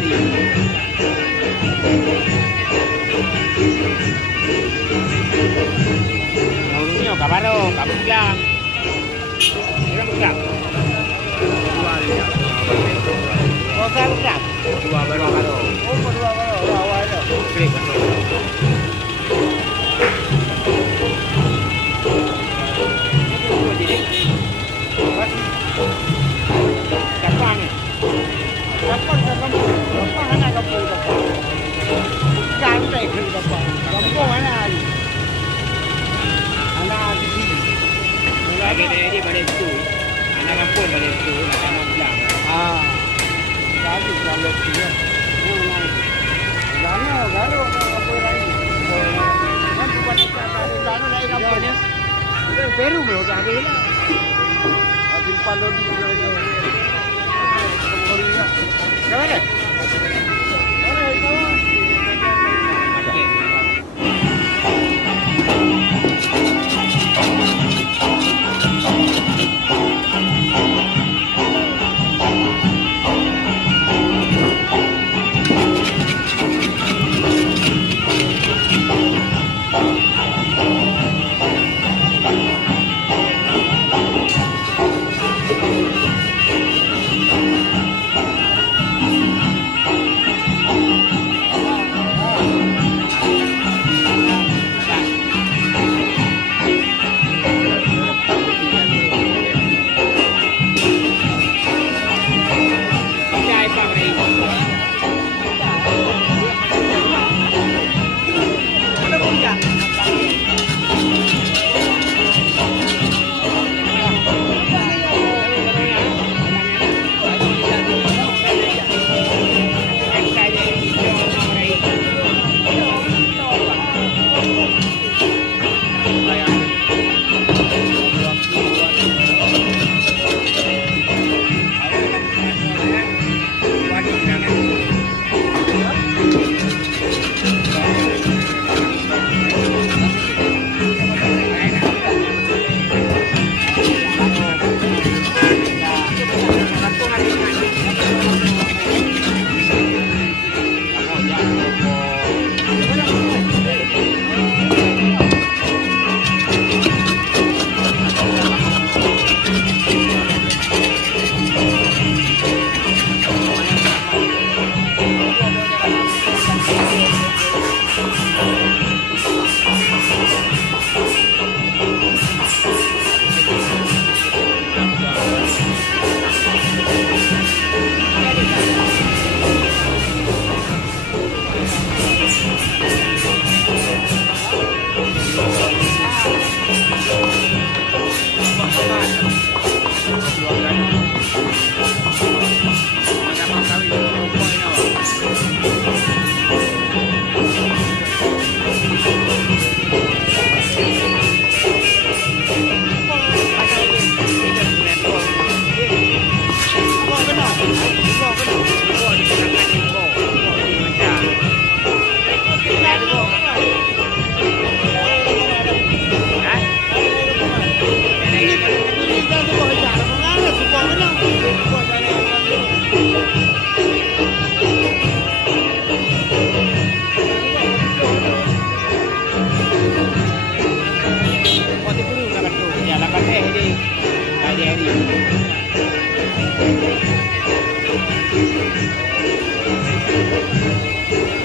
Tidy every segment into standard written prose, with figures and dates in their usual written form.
hari-hari. Dahulunya Kabaro, Kabuklang. Ini bukan. Oh, saya bukan. Dua baru. Oh, dua baru. Awalnya. Oke, betul. Kapan ni? Kapan kamu? Kapan anak kamu kapan? Kamu tak ikut kapan? Kamu mana hari? Anak di sini. Lagi dia balik tu. Anak kampung balik tu. Anak bilang. Jadi kalau dia. Gano apa lagi? Kan buat gano lagi kampungnya. Peru me udah ada lah. Adik pandai di mana dia. Kemudian, kemana? Mana itu?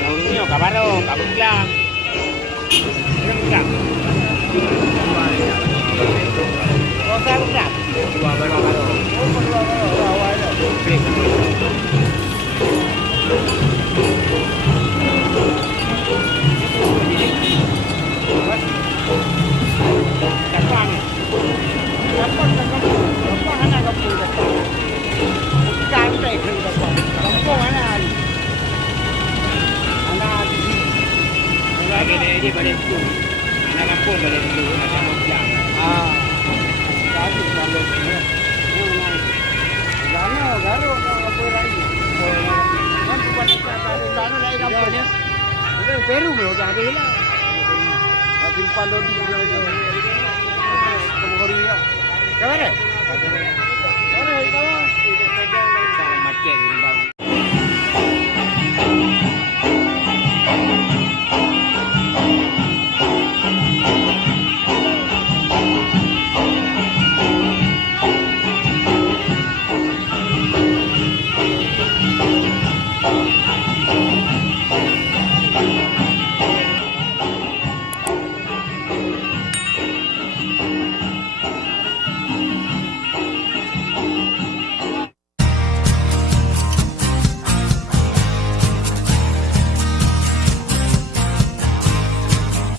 Dahulunya Kabaro, Kabuklang. Ini bukan. Oh, saya bukan. Dua baru. Oh, dua baru. Awalnya. Oke, betul. Kapan ni? Kapan anak kamu kapan? Kamu tak ikut kapan? Kamu mana hari? Anak di sini. Lagi dia balik tu. Anak kampung balik tu. Anak bilang. Jadi kalau dia. Gano apa lagi? Kan buat gano lagi kampungnya. Peru me udah ada lah. Adik pandai di mana dia. Kemudian, kemana?